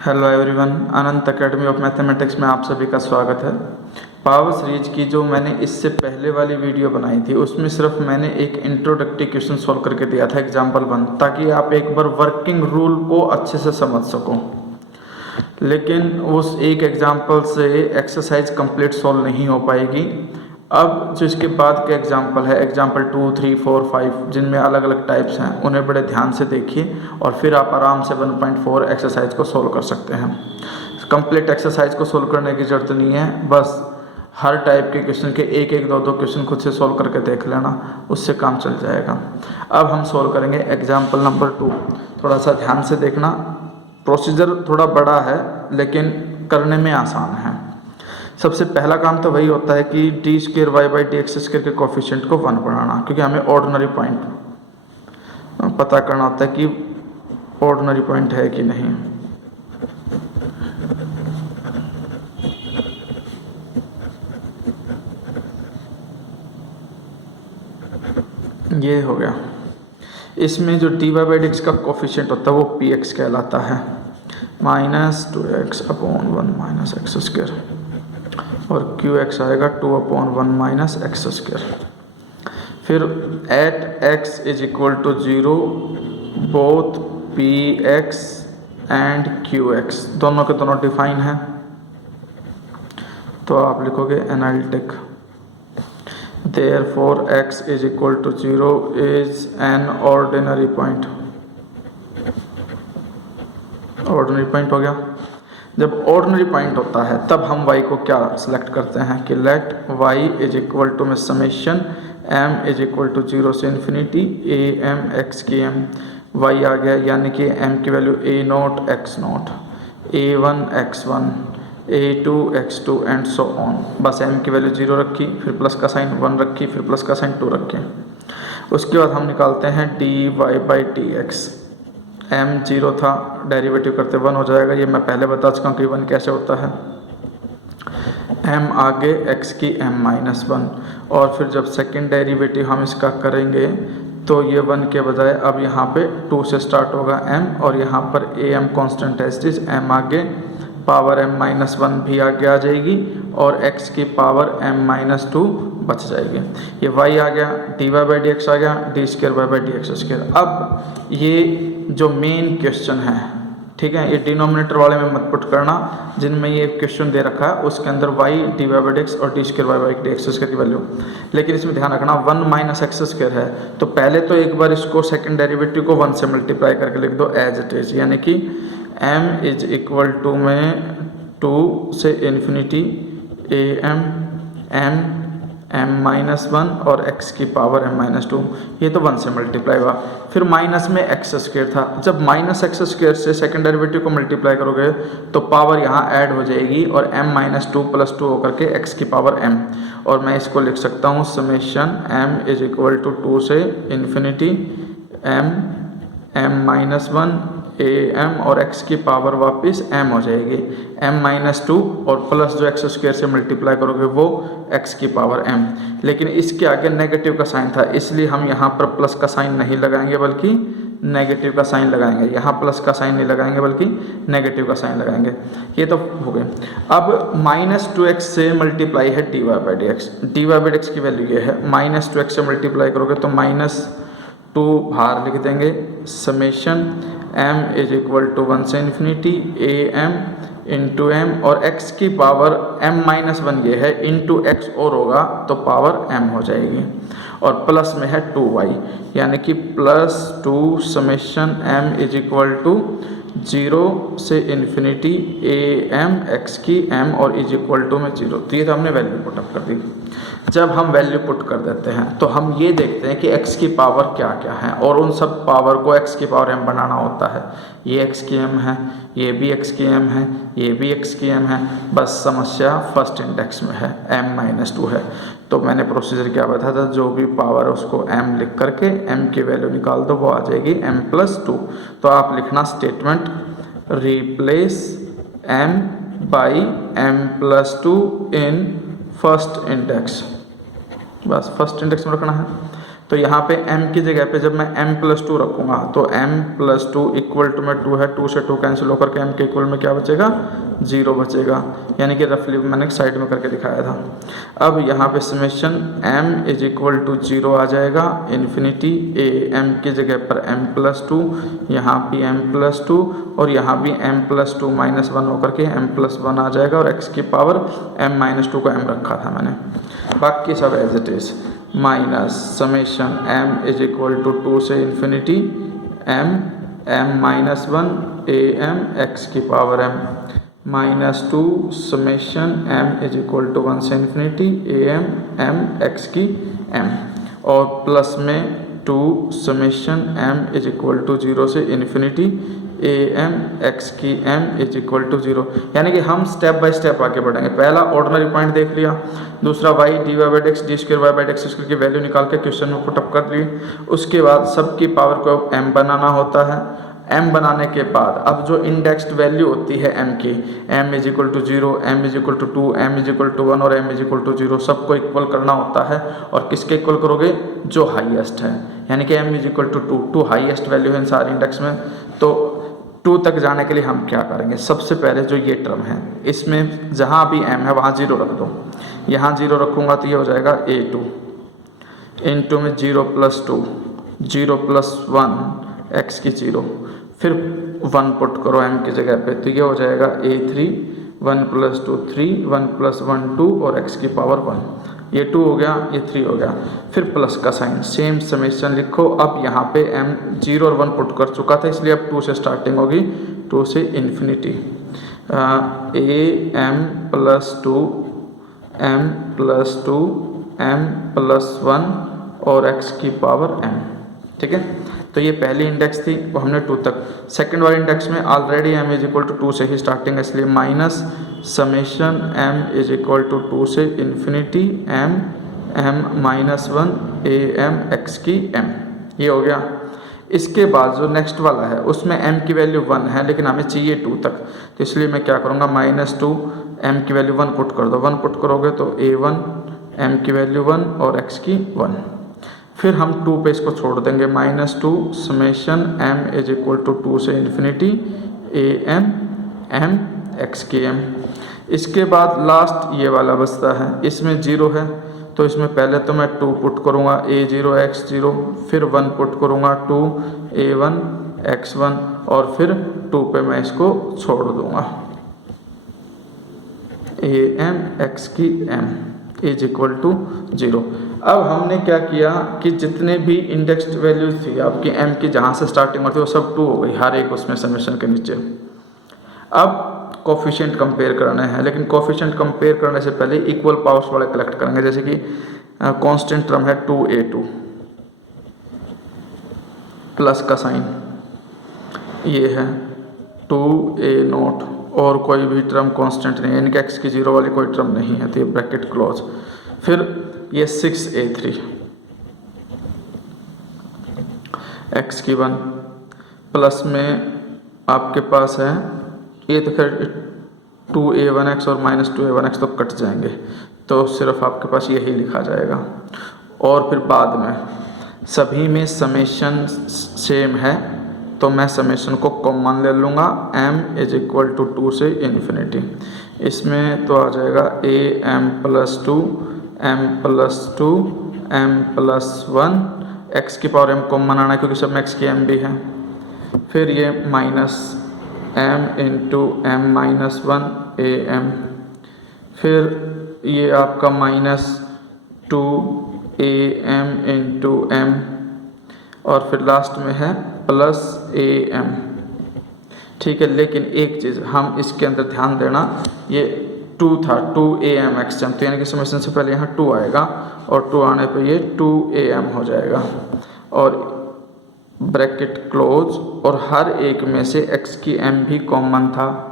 Hello everyone, Anant academy of mathematics में आप सभी का स्वागत है। पावर सीरीज की जो मैंने इससे पहले वाली वीडियो बनाई थी उसमें सिर्फ मैंने एक इंट्रोडक्टरी क्वेश्चन सॉल्व करके दिया था एग्जाम्पल 1, ताकि आप एक बार वर्किंग रूल को अच्छे से समझ सको। लेकिन उस एक एग्जाम्पल से एक्सरसाइज कंप्लीट सॉल्व नहीं हो पाएगी। अब जो इसके बाद के एग्जाम्पल है, एग्जाम्पल 2, 3, 4, 5, जिनमें अलग अलग टाइप्स हैं, उन्हें बड़े ध्यान से देखिए और फिर आप आराम से 1.4 एक्सरसाइज को सोल्व कर सकते हैं। कंप्लीट एक्सरसाइज को सोल्व करने की ज़रूरत नहीं है, बस हर टाइप के क्वेश्चन के एक एक दो क्वेश्चन खुद से सोल्व करके देख लेना, उससे काम चल जाएगा। अब हम सोल्व करेंगे एग्जाम्पल नंबर 2। थोड़ा सा ध्यान से देखना, प्रोसीजर थोड़ा बड़ा है लेकिन करने में आसान है। सबसे पहला काम तो वही होता है कि d² y/dx² के कोफिशिएंट को 1 बनाना, क्योंकि हमें ऑर्डिनरी पॉइंट पता करना होता है कि ऑर्डिनरी पॉइंट है कि नहीं। ये हो गया। इसमें जो dy/dx का कोफिशिएंट होता है वो px कहलाता है, -2x/1 - x², और qx आएगा 2/1 - x²। फिर at x = 0 both px and qx दोनों के दोनों डिफाइन है, तो आप लिखोगे analytic. Therefore x = 0 is an ordinary point। Ordinary point हो गया। जब ऑर्डिनरी पॉइंट होता है तब हम y को क्या सिलेक्ट करते हैं कि लेट y = में समेशन m = 0 से इन्फिनिटी am x(m) y आ गया, यानी कि m की value a0 x0, a1 x1, a2 x2 and so on. बस m की वैल्यू 0 रखी, फिर प्लस का साइन 1 रखी, फिर प्लस का साइन 2 रखे। उसके बाद हम निकालते हैं dy/dx। m 0 था, डेरिवेटिव करते 1 हो जाएगा। ये मैं पहले बता चुका हूँ कि 1 कैसे होता है। m आगे x की m-1, और फिर जब सेकंड डेरिवेटिव हम इसका करेंगे तो ये 1 के बजाय अब यहाँ पे 2 से स्टार्ट होगा m, और यहाँ पर am कांस्टेंट है, इस m आगे पावर m-1 भी आगे आ जाएगी और x की पावर m-2 बच जाएगी। ये y आ गया, dy/dx आ गया, d²y/dx²। अब ये जो मेन क्वेश्चन है, ठीक है, ये डिनोमिनेटर वाले में मत पुट करना, जिनमें ये क्वेश्चन दे रखा है उसके अंदर y dy/dx और d²y/dx² की वैल्यू। लेकिन इसमें ध्यान रखना 1 - x² है, तो पहले तो एक बार इसको सेकंड डेरिवेटिव को 1 से मल्टीप्लाई करके लिख दो एज इट इज, यानी कि m = में 2 से इन्फिनिटी am m-1 और x की पावर m-2, ये तो 1 से मल्टीप्लाई हुआ। फिर माइनस में x² था, जब -x² से सेकंड डेरिवेटिव को मल्टीप्लाई करोगे तो पावर यहाँ ऐड हो जाएगी और m-2 + 2 होकर के x की पावर m, और मैं इसको लिख सकता हूँ समेशन m = 2 से इन्फिनिटी m-1 am, और x की पावर वापस m हो जाएगी m-2, और प्लस जो x² से मल्टीप्लाई करोगे वो x की पावर m। लेकिन इसके आगे नेगेटिव का साइन था, इसलिए हम यहाँ पर प्लस का साइन नहीं लगाएंगे बल्कि नेगेटिव का साइन लगाएंगे। यहाँ प्लस का साइन नहीं लगाएंगे बल्कि नेगेटिव का साइन लगाएंगे। ये तो हो गए। अब -2x से मल्टीप्लाई है dy/dx। dy/dx की वैल्यू ये है, -2x से मल्टीप्लाई करोगे तो -2 बाहर लिख देंगे, समेशन m = 1 से इन्फिनिटी am इंटू m, और x की पावर m-1 ये है, इंटू x और होगा तो पावर m हो जाएगी, और प्लस में है 2y, यानी कि +2 समेशन m = 0 से इन्फिनिटी am x की m और = में 0। तो ये तो हमने वैल्यू पुट अप कर दी। जब हम वैल्यू पुट कर देते हैं तो हम ये देखते हैं कि x की पावर क्या क्या है, और उन सब पावर को x की पावर m बनाना होता है। ये x की m है, ये भी x की m है, ये भी x की m है, बस समस्या फर्स्ट इंडेक्स में है, m-2 है। तो मैंने प्रोसीजर क्या बताया था, जो भी पावर है उसको m लिख करके m की वैल्यू निकाल दो, वो आ जाएगी m+2। तो आप लिखना statement replace m by m+2 in first index, बस फर्स्ट इंडेक्स में रखना है। तो यहाँ पे m की जगह पे जब मैं m+2 रखूँगा तो m+2 इक्वल टू में 2 है, 2 से 2 कैंसिल होकर के m के इक्वल में क्या बचेगा, 0 बचेगा, यानी कि रफली मैंने साइड में करके दिखाया था। अब यहाँ पे summation m is equal to 0 आ जाएगा, इन्फिनिटी a m की जगह पर m+2, यहाँ भी m+2 और यहाँ भी m+2 -1 होकर के m+1 आ जाएगा, और x की पावर m-2 को m रखा था मैंने, बाकी सब as it is, minus summation m is equal to 2 से इन्फिनिटी m-1 am x की power m -2 summation m is equal to 1 से इन्फिनिटी am m x की m, और प्लस में 2 summation m is equal to 0 से infinity am x की m is equal to 0। यानी कि हम स्टेप बाय स्टेप आगे बढ़ेंगे। पहला ऑर्डिनरी पॉइंट देख लिया, दूसरा y dy/x d2y/x² की वैल्यू निकाल के क्वेश्चन में पुटअप कर ली, उसके बाद सबकी पावर को m बनाना होता है। m बनाने के बाद अब जो इंडेक्स्ड वैल्यू होती है m की, m is equal to 0, m is equal to 2, m is equal to 1 और m इज इक्वल टू 0, सबको इक्वल करना होता है। और किसके इक्वल करोगे, जो हाईएस्ट है, यानी कि m is equal to 2 highest value है इन सारे इंडेक्स में। तो 2 तक जाने के लिए हम क्या करेंगे, सबसे पहले जो ये टर्म है इसमें जहाँ भी m है वहाँ 0 रख दो, यहाँ 0 रखूँगा तो ये हो जाएगा a2 इंटू में 0+2 0+1 x की 0, फिर 1 पुट करो m की जगह पे, तो ये हो जाएगा a3 1+2 3 1+1 2 और x की पावर 1, ये 2 हो गया, ये 3 हो गया, फिर प्लस का साइन, सेम समेशन लिखो। अब यहाँ पे m 0 और 1 पुट कर चुका था, इसलिए अब 2 से स्टार्टिंग होगी, 2 से इन्फिनिटी am+2 m+2 m+1 और x की पावर m, ठीक है। तो ये पहली इंडेक्स थी, वो हमने 2 तक। सेकंड वाले इंडेक्स में already m is equal to 2 से ही स्टार्टिंग है, इसलिए minus summation m is equal to 2 से इन्फिनिटी m-1 am x की m, ये हो गया। इसके बाद जो नेक्स्ट वाला है उसमें m की वैल्यू 1 है, लेकिन हमें चाहिए 2 तक, तो इसलिए मैं क्या करूँगा, -2 m की वैल्यू 1 पुट कर दो, 1 पुट करोगे तो a1 m की वैल्यू 1 और x की 1, फिर हम 2 पे इसको छोड़ देंगे, -2 summation m is equal to 2 से इन्फिनिटी am m x की m। इसके बाद लास्ट ये वाला बचता है, इसमें 0 है, तो इसमें पहले तो मैं 2 पुट करूँगा a0 x0, फिर 1 पुट करूँगा 2 a1 x1, और फिर 2 पे मैं इसको छोड़ दूँगा am x की m इज इक्वल टू 0। अब हमने क्या किया कि जितने भी इंडेक्स्ड वैल्यूज थी आपकी m की, जहाँ से स्टार्टिंग होती है वो सब 2 हो गई हर एक उसमें समेशन के नीचे। अब कोफिशिएंट कंपेयर करना है, लेकिन कोफिशिएंट कंपेयर करने से पहले इक्वल पावर्स वाले कलेक्ट करेंगे, जैसे कि कांस्टेंट टर्म है 2a2 प्लस का साइन, ये है 2a0 और कोई भी टर्म कांस्टेंट नहीं है, यानी कि x की 0 वाली कोई टर्म नहीं है, तो ये ब्रैकेट क्लोज। फिर ये 6a3 x की 1 प्लस में आपके पास है, ये तो खैर 2a1x और -2a1x तो कट जाएंगे, तो सिर्फ आपके पास यही लिखा जाएगा। और फिर बाद में सभी में समेशन सेम है, तो मैं समेशन को कॉमन ले लूँगा, m इज इक्वल टू 2 से इन्फिनिटी, इसमें तो आ जाएगा am+2 m+2 m+1, x की पावर m कॉमन आना है क्योंकि सब में x की m भी है, फिर ये minus m into m-1 am, फिर ये आपका -2am इंटू m, और फिर लास्ट में है प्लस am, ठीक है। लेकिन एक चीज़ हम इसके अंदर ध्यान देना, ये 2 था 2am xm, तो यानी कि समेशन से पहले यहाँ 2 आएगा और 2 आने पे ये 2am हो जाएगा और ब्रैकेट क्लोज, और हर एक में से x की m भी कॉमन था,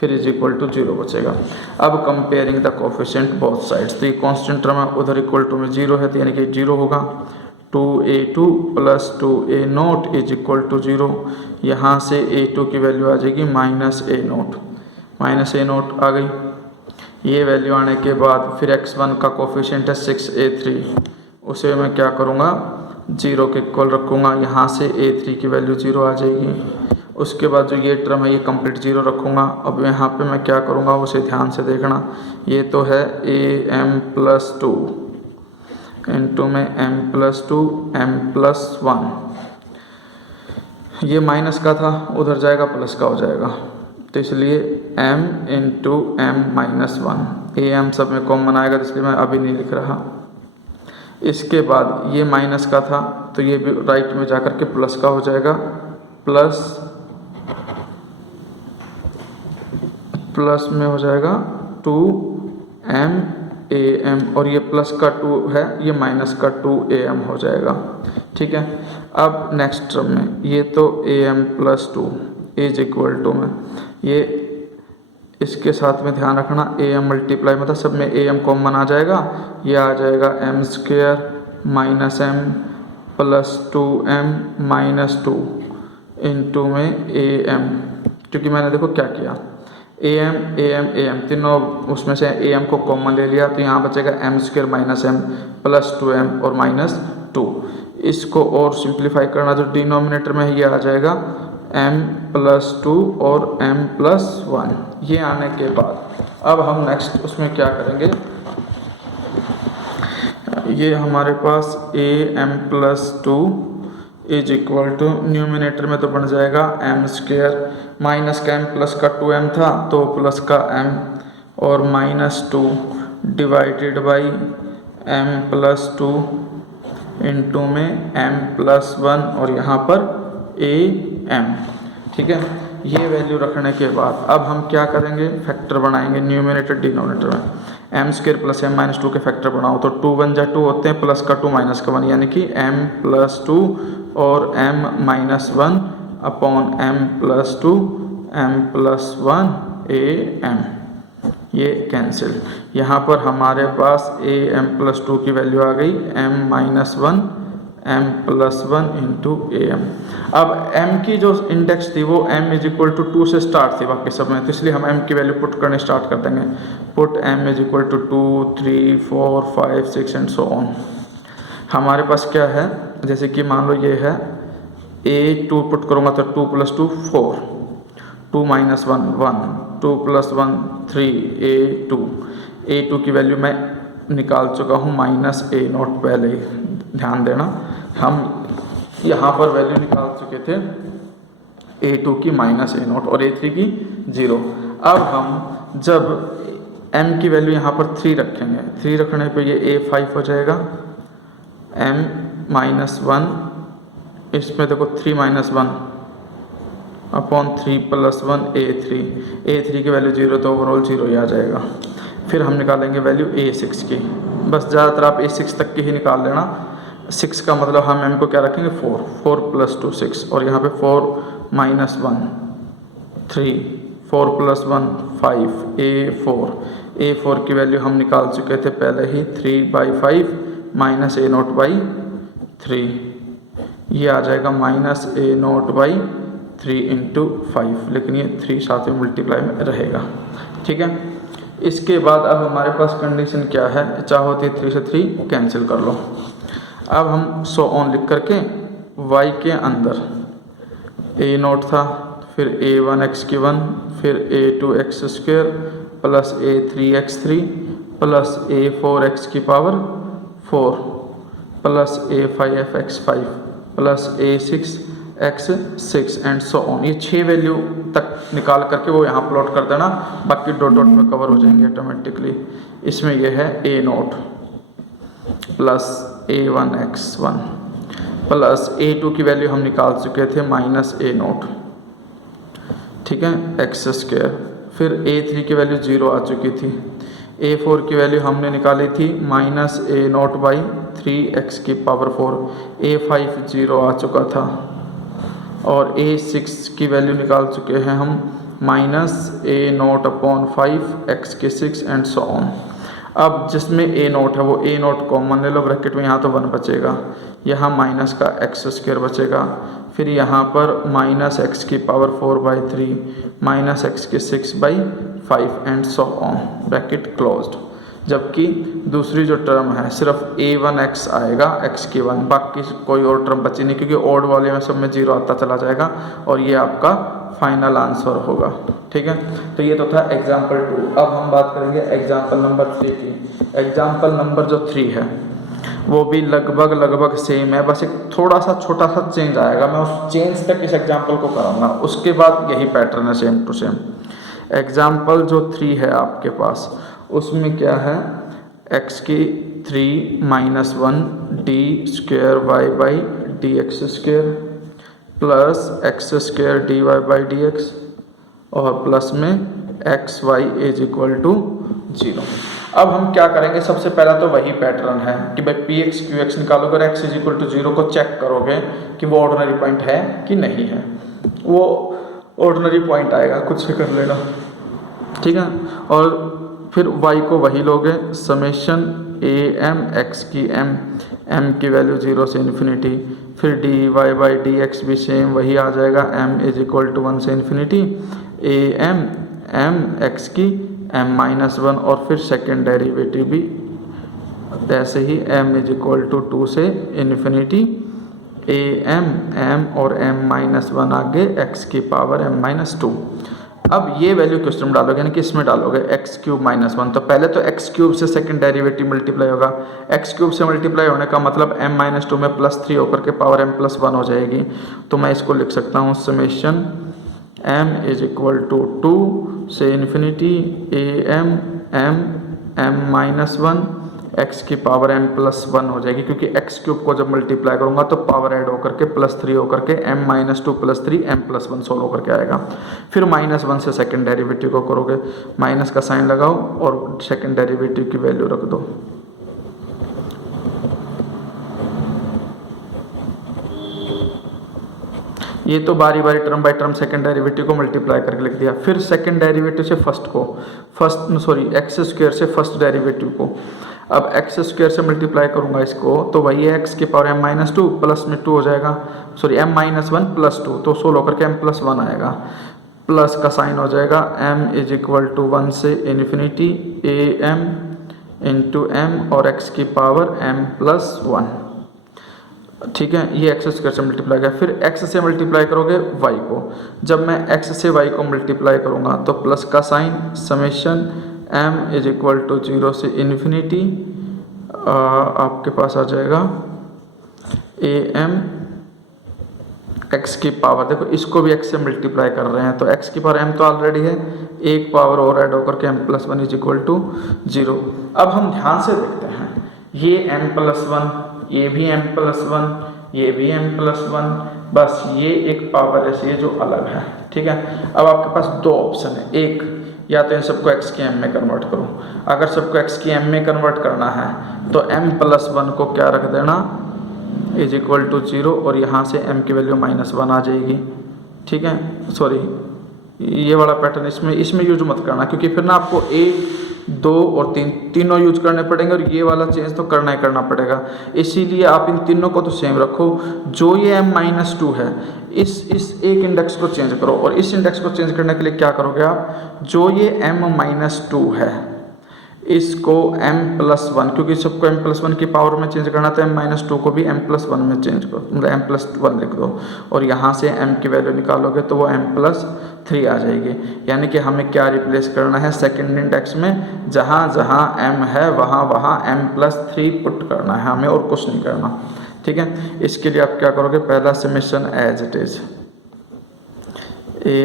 फिर इज इक्वल टू 0 बचेगा। अब comparing the coefficient both sides, तो ये कांस्टेंट टर्म है, उधर इक्वल टू में 0 है, तो यानी कि 0 होगा, 2a2 plus 2a0 is equal to 0, यहाँ से a2 की वैल्यू आ जाएगी -a0 आ गई। ये वैल्यू आने के बाद फिर x1 का कोफिशिएंट है 6a3, उसे मैं क्या करूँगा 0 के इक्वल रखूँगा, यहाँ से a3 की वैल्यू 0 आ जाएगी। उसके बाद जो ये टर्म है ये कंप्लीट 0 रखूँगा। अब यहाँ पे मैं क्या करूँगा उसे ध्यान से देखना। ये तो है am+2 इंटू में m+2 m+1, ये माइनस का था, उधर जाएगा प्लस का हो जाएगा, तो इसलिए m इंटू m-1, am सब में कॉमन आएगा, तो इसलिए मैं अभी नहीं लिख रहा। इसके बाद ये माइनस का था तो ये भी राइट में जाकर के प्लस का हो जाएगा, प्लस में हो जाएगा 2m और ये प्लस का 2 है, ये माइनस का 2am हो जाएगा। ठीक है, अब नेक्स्ट टर्म में ये तो am+2 इज इक्वल टू में ये इसके साथ में ध्यान रखना am मल्टीप्लाई मतलब सब में am कॉमन आ जाएगा, ये आ जाएगा m² minus m plus 2m-2 into में am, क्योंकि मैंने देखो क्या किया am तीनों उसमें से am को कॉमन ले लिया, तो यहाँ बचेगा m² minus m plus 2m और माइनस 2। इसको और सिंप्लीफाई करना जो डिनोमिनेटर में है ये आ जाएगा m+2 और m+1। ये आने के बाद अब हम नेक्स्ट उसमें क्या करेंगे, ये हमारे पास am+2 is equal to numerator में तो बन जाएगा m² माइनस का m प्लस का 2m था तो प्लस का m और -2 डिवाइडेड बाई m+2 इंटू में m+1 और यहाँ पर am। ठीक है, ये वैल्यू रखने के बाद अब हम क्या करेंगे, फैक्टर बनाएंगे न्यूमिनेटर डिनोमिनेटर में। m² प्लस m-2 के फैक्टर बनाओ तो 2 1 जा 2 होते हैं, प्लस का 2 माइनस का 1, यानी कि m+2 और m-1 upon m+2 m+1 am, ये कैंसिल। यहाँ पर हमारे पास am+2 की वैल्यू आ गई m-1 m+1 इंटू am। अब m की जो इंडेक्स थी वो m इज इक्वल टू 2 से स्टार्ट थी बाकी सब में, तो इसलिए हम m की वैल्यू पुट करने स्टार्ट कर देंगे। Put m is equal to 2 3 4 5 6 and so on. हमारे पास क्या है, जैसे कि मान लो ये है a2 पुट करूँगा तो 2 + 2 4, 2 - 1 1, 2 + 1 3 a2 की वैल्यू मैं निकाल चुका हूँ -a0 पहले ही, ध्यान देना हम यहाँ पर वैल्यू निकाल चुके थे a2 की -a0 और a3 की 0। अब हम जब m की वैल्यू यहाँ पर 3 रखेंगे, 3 रखने पे ये a5 हो जाएगा, m-1 इसमें देखो 3 - 1 अपॉन 3 + 1 a3 की वैल्यू 0 तो ओवरऑल 0 ही आ जाएगा। फिर हम निकालेंगे वैल्यू a6 की, बस ज़्यादातर आप a6 तक की ही निकाल लेना। 6 का मतलब हम m को क्या रखेंगे 4 + 2 6 और यहाँ पे 4 - 1 3 4 + 1 5 a4 की वैल्यू हम निकाल चुके थे पहले ही 3/5 -a0/3, ये आ जाएगा -a0/3 इंटू 5, लेकिन ये 3 साथ में मल्टीप्लाई में रहेगा। ठीक है, इसके बाद अब हमारे पास कंडीशन क्या है, चाहो तो 3 से 3 कैंसिल कर लो। अब हम सो ऑन लिख करके y के अंदर a0 था, फिर a1x1, फिर a2x² plus a3x3 plus a4x4 plus a5x5 plus a6x6 and so on. ये 6 वैल्यू तक निकाल करके वो यहाँ प्लॉट कर देना, बाकी डॉट डॉट में कवर हो जाएंगे ऑटोमेटिकली। इसमें ये है a0 plus a1x1 plus a2 की वैल्यू हम निकाल चुके थे -a0, ठीक है, x²। फिर a3 की वैल्यू 0 आ चुकी थी, a4 की वैल्यू हमने निकाली थी -a0/3x⁴, a5 0 आ चुका था और a6 की वैल्यू निकाल चुके हैं हम -a0/5x6 एंड सो ऑन। अब जिसमें a0 है वो a0 कॉमन ले लो, ब्रैकेट में यहाँ तो 1 बचेगा, यहाँ माइनस का x² बचेगा, फिर यहाँ पर -x⁴/3 -x⁵/5 and so on, bracket closed. जबकि दूसरी जो टर्म है सिर्फ a1x आएगा x की 1, बाकी कोई और टर्म बची नहीं, क्योंकि ओड वाले में सब में 0 आता चला जाएगा और ये आपका फाइनल आंसर होगा। ठीक है, तो ये तो था एग्जाम्पल 2। अब हम बात करेंगे एग्जाम्पल नंबर 3 की। एग्जाम्पल नंबर जो 3 है वो भी लगभग सेम है, बस एक थोड़ा सा छोटा सा चेंज आएगा। मैं उस चेंज तक इस एग्जाम्पल को कराऊंगा, उसके बाद यही पैटर्न है सेम टू सेम। एग्जाम्पल जो 3 है आपके पास, उसमें क्या है, x की 3 minus 1 d square y by d x square plus x square d y by d x और प्लस में x y is equal to 0। अब हम क्या करेंगे, सबसे पहला तो वही पैटर्न है कि भाई पी एक्स क्यू एक्स निकालोगे और एक्स इज इक्वल टू 0 को चेक करोगे कि वो ऑर्डिनरी पॉइंट है कि नहीं है। वो ऑर्डिनरी पॉइंट आएगा, खुद से कर लेना। ठीक है, और फिर y को वही लोगे, समेशन ए एम एक्स की m की वैल्यू 0 से इन्फिनिटी, फिर d y by d x भी सेम वही आ जाएगा, m इज इक्वल टू 1 से इन्फिनिटी ए एम एक्स की m माइनस 1 और फिर सेकेंड डेरिवेटिव भी ऐसे ही m इज इक्वल टू 2 से इन्फिनिटी ए एम और m माइनस 1 आगे x की पावर m माइनस 2। अब ये वैल्यू क्वेश्चन में डालोगे, यानी कि इसमें डालोगे एक्स क्यूब माइनस 1, तो पहले तो एक्स क्यूब से सेकंड डेरिवेटिव मल्टीप्लाई होगा। एक्स क्यूब से मल्टीप्लाई होने का मतलब m माइनस 2 में प्लस 3 होकर के पावर m प्लस 1 हो जाएगी। तो मैं इसको लिख सकता हूँ summation m is equal to 2 से infinity a m minus 1 x की पावर m प्लस 1 हो जाएगी, क्योंकि x क्यूब को जब मल्टीप्लाई करूंगा तो पावर ऐड होकर के प्लस 3 होकर के m minus 2 plus 3 m plus 1 solve होकर के आएगा। फिर माइनस 1 से सेकंड डेरिवेटिव को करोगे, माइनस का साइन लगाओ और सेकंड डेरिवेटिव की वैल्यू रख दो। ये तो बारी बारी term by term second derivative को मल्टीप्लाई करके लिख दिया। फिर सेकंड डेरिवेटिव से एक्स स्क्वायर से फर्स्ट डेरिवेटिव को, अब एक्स स्क्वायर से मल्टीप्लाई करूंगा इसको तो वही है एक्स की पावर m माइनस 2 प्लस में 2 हो जाएगा, m माइनस 1 प्लस 2, तो 16 होकर के m प्लस 1 आएगा। प्लस का साइन हो जाएगा m इज इक्वल टू 1 से infinity a m into m और x की पावर m प्लस 1। ठीक है, ये एक्स स्क्वायर से मल्टीप्लाई किया। फिर x से मल्टीप्लाई करोगे y को, जब मैं x से y को मल्टीप्लाई करूँगा तो प्लस का sign summation m is equal to 0 से इन्फिनिटी आपके पास आ जाएगा ए एम एक्स की पावर, देखो इसको भी x से मल्टीप्लाई कर रहे हैं तो x की पावर m तो ऑलरेडी है, एक पावर और ऐड होकर के m plus 1 is equal to 0। अब हम ध्यान से देखते हैं, ये m प्लस 1, ये भी m प्लस 1, ये भी m प्लस 1, बस ये एक पावर ऐसी है जो अलग है। ठीक है, अब आपके पास दो ऑप्शन है, एक या तो इन सबको x की m में कन्वर्ट करो। अगर सबको x की m में कन्वर्ट करना है तो m प्लस 1 को क्या रख देना, इज इक्वल टू 0, और यहाँ से m की वैल्यू माइनस 1 आ जाएगी। ठीक है, सॉरी ये वाला पैटर्न इसमें यूज मत करना, क्योंकि फिर ना आपको 1, 2 और 3 तीनों यूज करने पड़ेंगे और ये वाला चेंज तो करना ही करना पड़ेगा। इसीलिए आप इन तीनों को तो सेम रखो। जो ये m माइनस 2 है, इस एक इंडेक्स को चेंज करो, और इस इंडेक्स को चेंज करने के लिए क्या करोगे आप, जो ये m माइनस 2 है इसको m प्लस 1, क्योंकि सबको m प्लस 1 की पावर में चेंज करना था, m माइनस 2 को भी m प्लस 1 में चेंज करो, मतलब m प्लस 1 लिख दो, और यहाँ से m की वैल्यू निकालोगे तो वो m प्लस 3 आ जाएगी। यानी कि हमें क्या रिप्लेस करना है सेकंड इंडेक्स में, जहाँ जहाँ m है वहाँ m प्लस 3 पुट करना है हमें, और कुछ नहीं करना। ठीक है, इसके लिए आप क्या करोगे, पहला summation as it is a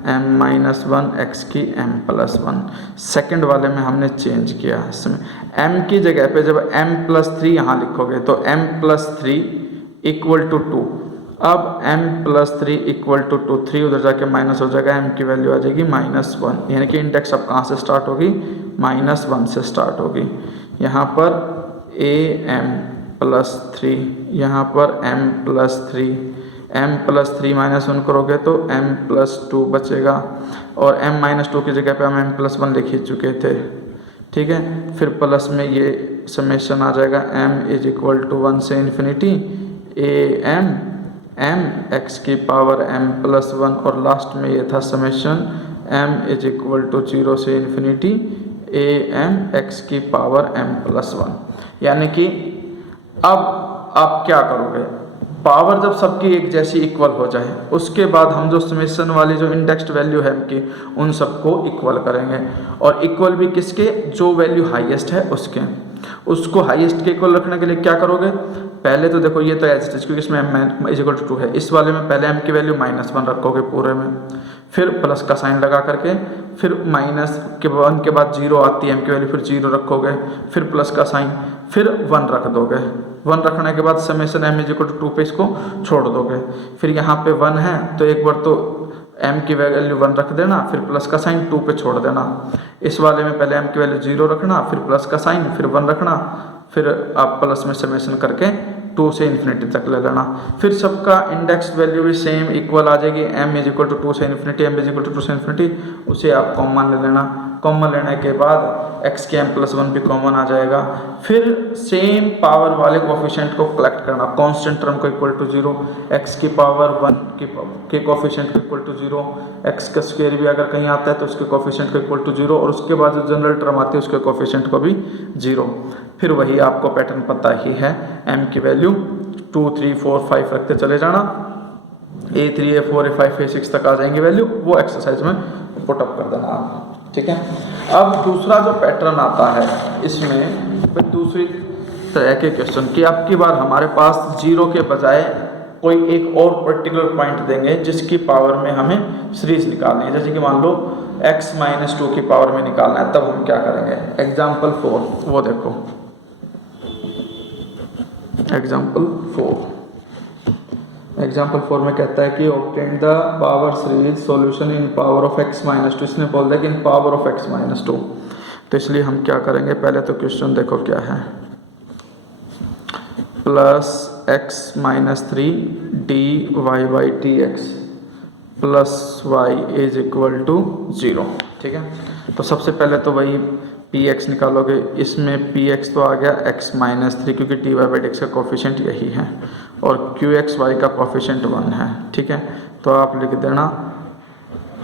m minus 1 x की m प्लस 1, सेकेंड वाले में हमने चेंज किया इसमें m की जगह पे जब m प्लस 3 यहाँ लिखोगे तो m प्लस 3 इक्वल टू 2, अब m प्लस 3 इक्वल टू 2, 3 उधर जाके माइनस हो जाएगा, m की वैल्यू आ जाएगी माइनस 1, यानी कि इंडेक्स अब कहाँ से स्टार्ट होगी, माइनस 1 से स्टार्ट होगी। यहाँ पर a m प्लस 3, यहाँ पर m plus 3, m plus 3 minus 1 करोगे तो m प्लस 2 बचेगा, और m माइनस 2 की जगह पे हम m प्लस 1 लिख ही चुके थे। ठीक है, फिर प्लस में ये समेशन आ जाएगा m इज इक्वल टू 1 से इन्फिनिटी ए m x की पावर m प्लस 1, और लास्ट में ये था summation m is equal to 0 से इन्फिनिटी ए एम एक्स की पावर एम प्लस 1। यानी कि अब आप क्या करोगे, पावर जब सबकी एक जैसी इक्वल हो जाए उसके बाद हम जो समेशन वाली जो इंडेक्स्ड वैल्यू है उनकी, उन सबको इक्वल करेंगे। और इक्वल भी किसके, जो वैल्यू हाईएस्ट है उसके। उसको हाईएस्ट के इक्वल रखने के लिए क्या करोगे, पहले तो देखो ये तो एज इट इज, क्योंकि इसमें m इज इक्वल टू 2 है, इस वाले में पहले m की वैल्यू -1 रखोगे पूरे में, फिर प्लस का साइन लगा करके, फिर माइनस के 1 के बाद 0 आती है m की वैल्यू, फिर 0 रखोगे, फिर प्लस का साइन, फिर 1 रख दोगे। 1 रखने के बाद summation m is equal to 2 पे इसको छोड़ दोगे। फिर यहाँ पे 1 है तो एक बार तो m की वैल्यू 1 रख देना, फिर प्लस का साइन 2 पे छोड़ देना। इस वाले में पहले m की वैल्यू 0 रखना, फिर प्लस का साइन, फिर 1 रखना, फिर आप प्लस में समेशन करके 2 से इन्फिनिटी तक ले लेना। फिर सबका इंडेक्स वैल्यू भी सेम इक्वल आ जाएगी, m इज इक्वल टू 2 से infinity, m is equal to 2 से इन्फिनिटी, उसे आप कॉमन ले लेना। कॉमन लेने के बाद x के m प्लस 1 भी कॉमन आ जाएगा। फिर सेम पावर वाले कोफिशिएंट को कलेक्ट करना, कांस्टेंट टर्म को इक्वल टू 0, x की पावर 1 के कोफिशिएंट को इक्वल टू 0, x का स्क्वायर भी अगर कहीं आता है तो उसके कोफिशिएंट को इक्वल टू 0, और उसके बाद जो जनरल टर्म आती है उसके कोफिशिएंट को भी 0। फिर वही आपको पैटर्न पता ही है, m की वैल्यू 2 3 4 5 रखते चले जाना, A3 A4 A5 A6 तक आ जाएंगी वैल्यू, वो एक्सरसाइज में पुटअप कर देना आप। ठीक है, अब दूसरा जो पैटर्न आता है इसमें फिर दूसरी तरह के क्वेश्चन की, अब की बार हमारे पास 0 के बजाय कोई एक और पर्टिकुलर पॉइंट देंगे जिसकी पावर में हमें सीरीज निकालनी है। जैसे कि मान लो x - 2 की पावर में निकालना है, तब हम क्या करेंगे, एग्जाम्पल 4, वो देखो एग्जाम्पल 4 में कहता है कि obtain the power series solution in power of x - 2, इसने बोल दिया कि इन पावर ऑफ x - 2। तो इसलिए हम क्या करेंगे, पहले तो क्वेश्चन देखो क्या है, plus x - 3 dy/dx plus y is equal to 0। ठीक है, तो सबसे पहले तो वही px निकालोगे, इसमें px तो आ गया x - 3 क्योंकि dy/dx का कोफिशिएंट यही है, और qxy का कोफिशिएंट 1 है। ठीक है, तो आप लिख देना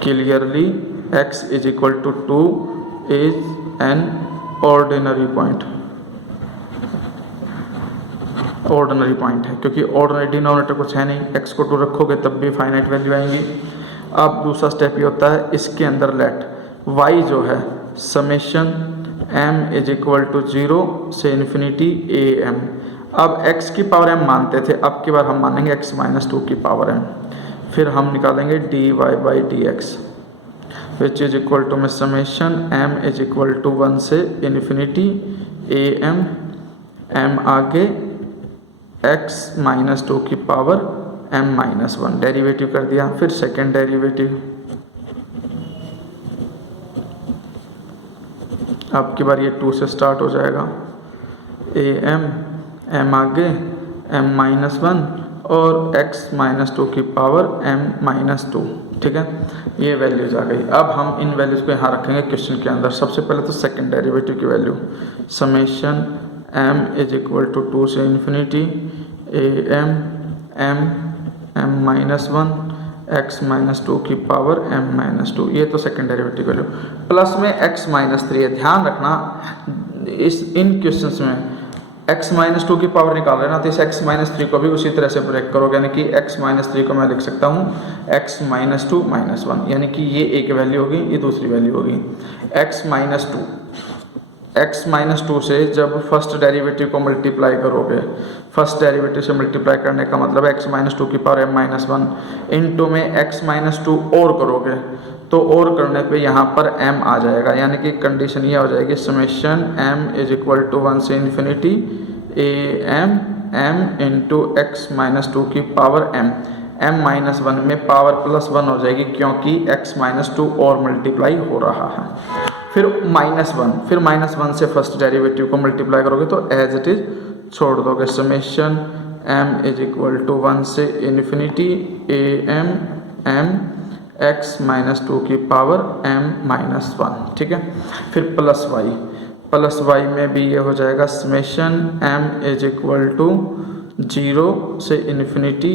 clearly x is equal to 2 is an ordinary point. Ordinary point है क्योंकि ऑर्डिनरी डिनोमिनेटर कुछ है नहीं, x को 2 रखोगे तब भी फाइनाइट वैल्यू आएंगी। अब दूसरा स्टेप ये होता है, इसके अंदर लेट y जो है summation m is equal to 0 से इन्फिनिटी am। अब x की पावर m मानते थे, अब की बार हम मानेंगे x - 2 की पावर m, फिर हम निकालेंगे dy/dx which is equal to में summation m is equal to 1 से इन्फिनिटी am, m आगे x - 2 की पावर m - 1, डेरिवेटिव कर दिया। फिर सेकेंड डेरिवेटिव, अब की बार ये 2 से स्टार्ट हो जाएगा, am m आगे m - 1 और x - 2 की पावर m - 2। ठीक है, ये वैल्यूज आ गई। अब हम इन वैल्यूज को यहाँ रखेंगे क्वेश्चन के अंदर। सबसे पहले तो सेकंड डेरिवेटिव की value summation m is equal to 2 से इन्फिनिटी am m -1 x - 2 की पावर m - 2, ये तो सेकंड डेरिवेटिव वैल्यू। प्लस में x - 3 है, ध्यान रखना इन क्वेश्चंस में x - 2 की पावर निकाल रहे ना, तो इस x - 3 को भी उसी तरह से ब्रेक करोगे, यानी कि x - 3 को मैं लिख सकता हूँ x - 2 - 1, यानी कि ये एक वैल्यू होगी, ये दूसरी वैल्यू होगी। x - 2 से जब फर्स्ट डेरिवेटिव को मल्टीप्लाई करोगे, फर्स्ट डेरिवेटिव से मल्टीप्लाई करने का मतलब x - 2 की पावर m - 1 इनटू में x - 2 और करोगे, तो और करने पे यहाँ पर m आ जाएगा, यानी कि कंडीशन ये हो जाएगी summation m is equal to 1 से infinity am m into x - 2 की पावर m। m - 1 में पावर प्लस 1 हो जाएगी क्योंकि x - 2 और मल्टीप्लाई हो रहा है। फिर -1, फिर -1 से फर्स्ट डेरिवेटिव को मल्टीप्लाई करोगे तो एज इट इज छोड़ दोगे, summation m is equal to 1 से इन्फिनिटी am m x - 2 की पावर m - 1। ठीक है, फिर प्लस y में भी ये हो जाएगा summation m is equal to 0 से इन्फिनिटी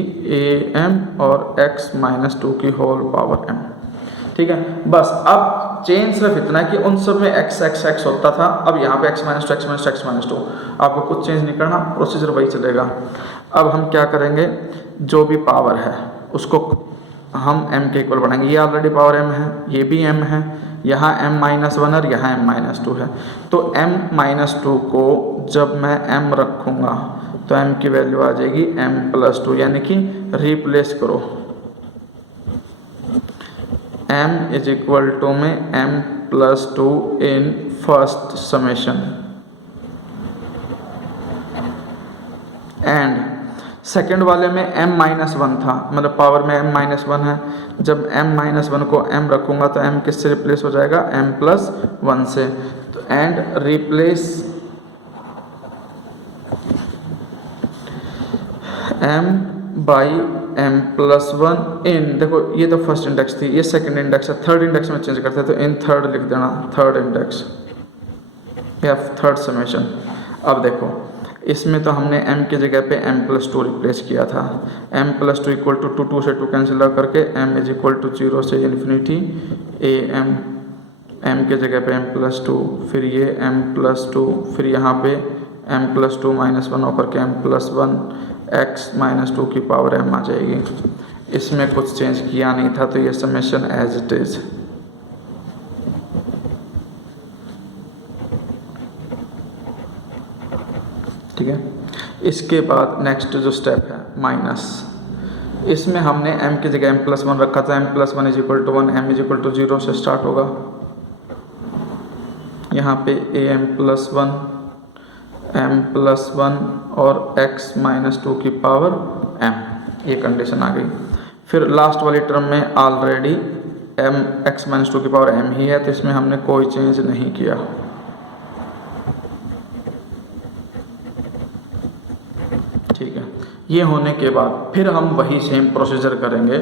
am और x - 2 की होल पावर m। ठीक है। बस अब चेंज सिर्फ इतना है कि उन सब में x x x होता था, अब यहाँ पे x minus to x minus to x minus to, आपको कुछ चेंज नहीं करना, प्रोसीजर वही चलेगा। अब हम क्या करेंगे, जो भी पावर है उसको हम m के इक्वल बढ़ाएंगे। ये ऑलरेडी पावर m है, ये भी m है, यहाँ m माइनस वन और यहाँ m माइनस टू है। तो m माइनस टू को जब मैं m रखूँगा तो m की वैल्यू आ जाएगी m प्लस टू, यानी कि रिप्लेस करो m इज इक्वल टू में m plus to in first summation and second वाले में m माइनस वन था, मतलब पावर में m माइनस वन है। जब m माइनस वन को m रखूँगा तो m किससे रिप्लेस हो जाएगा, m प्लस वन से। तो and replace m by m plus one in, देखो ये तो फर्स्ट इंडेक्स थी, ये सेकंड इंडेक्स है, थर्ड इंडेक्स में चेंज करते हैं तो इन थर्ड लिख देना, थर्ड इंडेक्स या थर्ड समेशन। अब देखो इसमें तो हमने m की जगह पे m प्लस टू रिप्लेस किया था, m plus two equal to two से टू कैंसिल करके m is equal to zero से इन्फिनिटी ए एम, m के जगह पे m प्लस टू, फिर ये m प्लस टू, फिर यहाँ पे m plus to minus one होकर के m plus one, x minus two की पावर m आ जाएगी। इसमें कुछ चेंज किया नहीं था तो ये समेशन एज इट इज़। ठीक है, इसके बाद नेक्स्ट जो स्टेप है माइनस, इसमें हमने m की जगह m प्लस वन रखा था, m plus one is equal to one, m is equal to zero से स्टार्ट होगा। यहाँ पे am plus one, m plus one और x माइनस टू की पावर m, ये कंडीशन आ गई। फिर लास्ट वाली टर्म में already m x minus two की पावर m ही है, तो इसमें हमने कोई चेंज नहीं किया। ठीक है, ये होने के बाद फिर हम वही सेम प्रोसीजर करेंगे।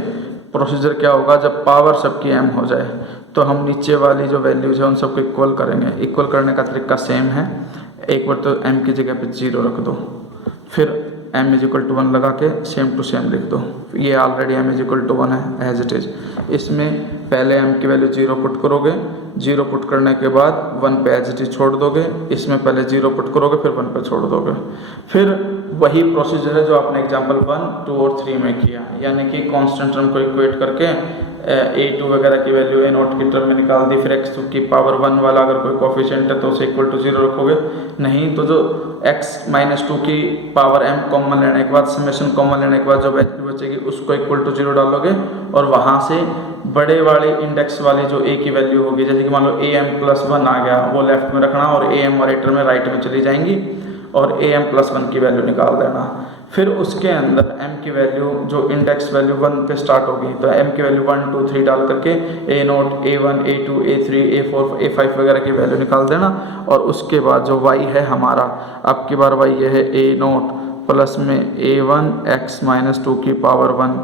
प्रोसीजर क्या होगा, जब पावर सबकी m हो जाए तो हम नीचे वाली जो वैल्यूज है उन सबको इक्वल करेंगे। इक्वल करने का तरीका सेम है, एक बार तो m की जगह पे जीरो रख दो, फिर m is equal to one लगा के सेम टू सेम लिख दो। ये already m is equal to one है एज इट इज़। इसमें पहले m की वैल्यू जीरो पुट करोगे, जीरो पुट करने के बाद वन पे एज इट इज छोड़ दोगे, इसमें पहले जीरो पुट करोगे फिर वन पे छोड़ दोगे। फिर वही प्रोसीजर है जो आपने एग्जांपल 1, 2 और 3 में किया, यानी कि कांस्टेंट टर्म को इक्वेट करके a2 वगैरह की वैल्यू a0 की टर्म में निकाल दी, फिर x की पावर 1 वाला अगर कोई कोफिशिएंट है तो उसे इक्वल टू जीरो रखोगे, नहीं तो जो x माइनस टू की पावर m कॉमन लेने के बाद, समेशन कॉमन लेने के बाद जो वैल्यू बचेगी उसको इक्वल टू जीरो डालोगे और वहाँ से बड़े वाले इंडेक्स वाली जो a की वैल्यू होगी, जैसे कि मान लो am प्लस वन आ गया, वो लेफ्ट में रखना और am वाले टर्म में राइट में चली जाएंगी और am प्लस वन की वैल्यू निकाल देना। फिर उसके अंदर m की वैल्यू जो इंडेक्स वैल्यू 1 पे स्टार्ट होगी तो m की वैल्यू 1, 2, 3 डाल करके a0, a1, a2, a3, a4, a5 वगैरह की वैल्यू निकाल देना। और उसके बाद जो y है हमारा, अब की बार y ये है a0 प्लस में a1 x माइनस टू की power 1,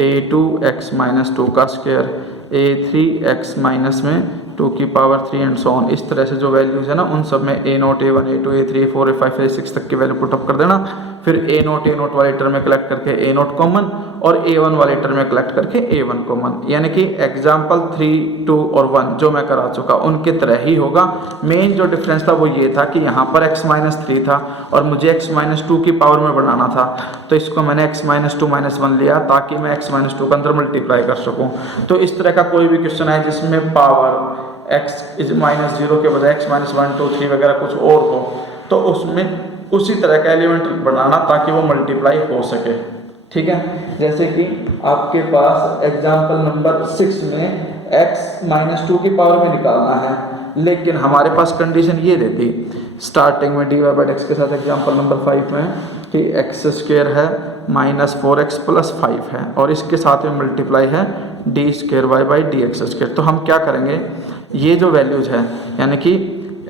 a2 x minus to का स्क्वायर, a3 x माइनस में 2 की पावर 3 एंड सो ऑन। इस तरह से जो वैल्यूज़ है ना उन सब में a0, a1, a2, a3, a4, a5, a6 तक की वैल्यू पुटअप कर देना। फिर a0 वाले टर्म में कलेक्ट करके a0 कॉमन और a1 वाले टर्म में कलेक्ट करके a1 कॉमन, यानी कि एग्जाम्पल 3, 2 और 1 जो मैं करा चुका उनके तरह ही होगा। मेन जो डिफरेंस था वो ये था कि यहाँ पर x माइनस थ्री था और मुझे x माइनस टू की पावर में बढ़ाना था, तो इसको मैंने x minus to minus one लिया ताकि मैं x माइनस टू के अंदर मल्टीप्लाई कर सकूँ। तो इस तरह का कोई भी क्वेश्चन है जिसमें power x is minus zero के बजाय x माइनस 1, 2, 3 वगैरह कुछ और हो, तो उसमें उसी तरह का एलिमेंट बनाना ताकि वो मल्टीप्लाई हो सके। ठीक है, जैसे कि आपके पास एग्जाम्पल नंबर 6 में x माइनस टू की पावर में निकालना है, लेकिन हमारे पास कंडीशन ये देती स्टार्टिंग में dy बाई एक्स के साथ एग्जाम्पल नंबर 5 में कि एक्स स्क्वेयर है माइनस 4x प्लस 5 है और इसके साथ में मल्टीप्लाई है d square y by d x square. तो हम क्या करेंगे, ये जो वैल्यूज है यानी कि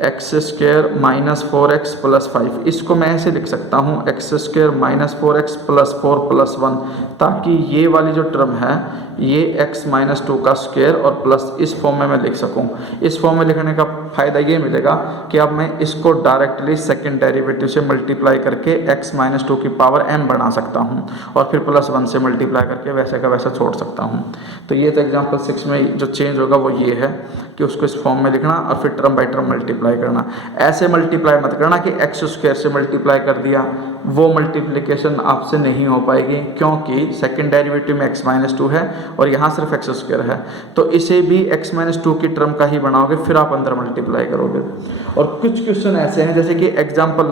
x square minus 4x plus 5, इसको मैं ऐसे लिख सकता हूँ x square minus 4x plus 4 plus 1, ताकि ये वाली जो टर्म है ये x माइनस 2 का स्क्वायर और प्लस इस फॉर्म में मैं लिख सकूँ। इस फॉर्म में लिखने का फ़ायदा ये मिलेगा कि अब मैं इसको डायरेक्टली सेकंड डेरिवेटिव से मल्टीप्लाई करके x माइनस 2 की पावर m बना सकता हूँ और फिर प्लस 1 से मल्टीप्लाई करके वैसे का वैसा छोड़ सकता हूँ। तो ये तो एग्जाम्पल 6 में जो चेंज होगा वो ये है कि उसको इस फॉर्म में लिखना और फिर टर्म बाई टर्म मल्टीप्लाई करना। ऐसे मल्टीप्लाई मत करना कि एक्स स्क्वायर से मल्टीप्लाई कर दिया, वो मल्टीप्लिकेशन आपसे नहीं हो पाएगी क्योंकि सेकंड डेरिवेटिव में x माइनस 2 है और यहाँ सिर्फ एक्स स्क्वायर है, तो इसे भी x माइनस 2 की टर्म का ही बनाओगे, फिर आप अंदर मल्टीप्लाई करोगे। और कुछ क्वेश्चन ऐसे हैं जैसे कि एग्जाम्पल